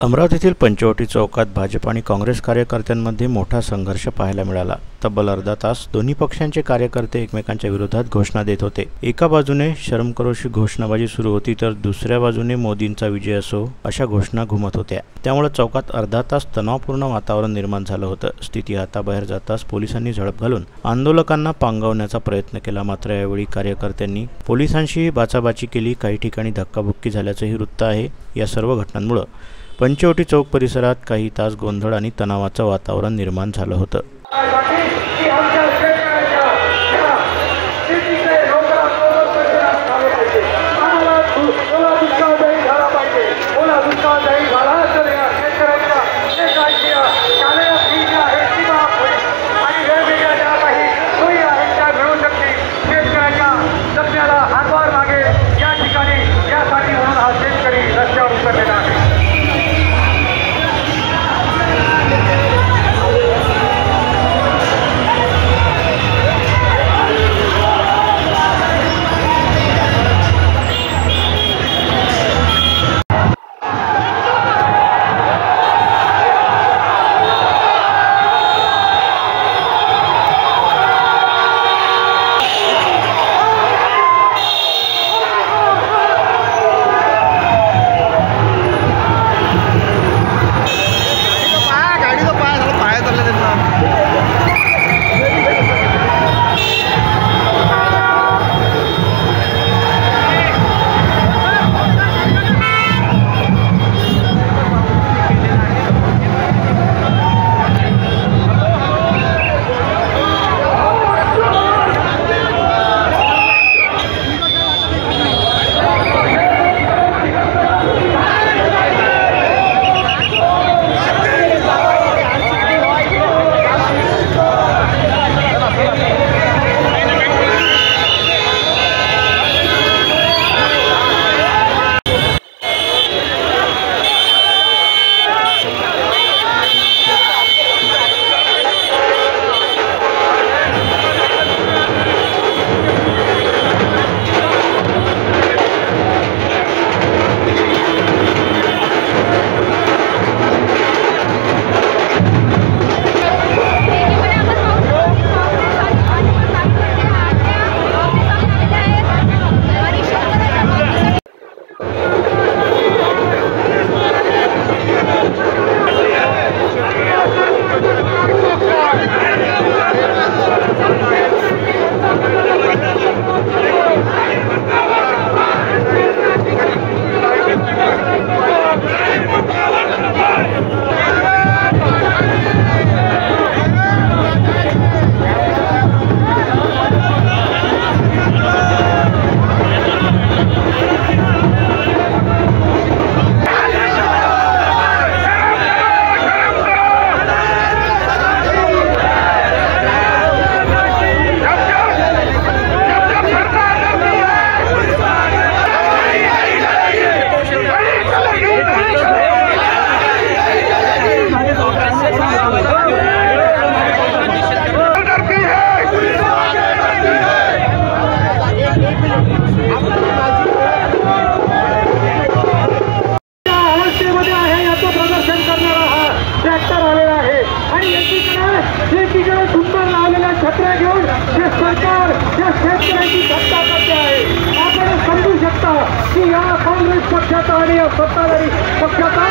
अमरावतीतील पंचवटी चौकात भाजप आणि काँग्रेस कार्यकर्त्यांमध्ये मोठा संघर्ष पाहायला मिळाला। तब्बल अर्धा तास दोन्ही पक्षांचे कार्यकर्ते एकमेकांच्या विरोधात घोषणा देत होते। एका बाजूने शर्म करोशी घोषणाबाजी सुरू होती तर दुसऱ्या बाजूने मोदींचा विजय असो अशा घोषणा घुमत होत्या। त्यामुळे चौकात अर्धा तास तणावपूर्ण वातावरण निर्माण झालं होतं। स्थिती हाताबाहेर जाताच पोलिसांनी झडप घालून आंदोलकांना पांगवण्याचा प्रयत्न केला। मात्र यावेळी कार्यकर्त्यांनी पोलिसांशी बाचाबाची केली। काही ठिकाणी धक्काबुक्की झाल्याचंही वृत्त आहे। या सर्व घटनांमुळे पंचवटी चौक परिसरात काही तास गोंधळ आणि तणावाचं वातावरण निर्माण झालं होतं। छत्र्या घेऊन जे सरकार या शेतकऱ्यांची सत्ता करते आहे, आपण समजू शकता की या काँग्रेस पक्षाचा आणि या सत्ताधारी पक्षाचा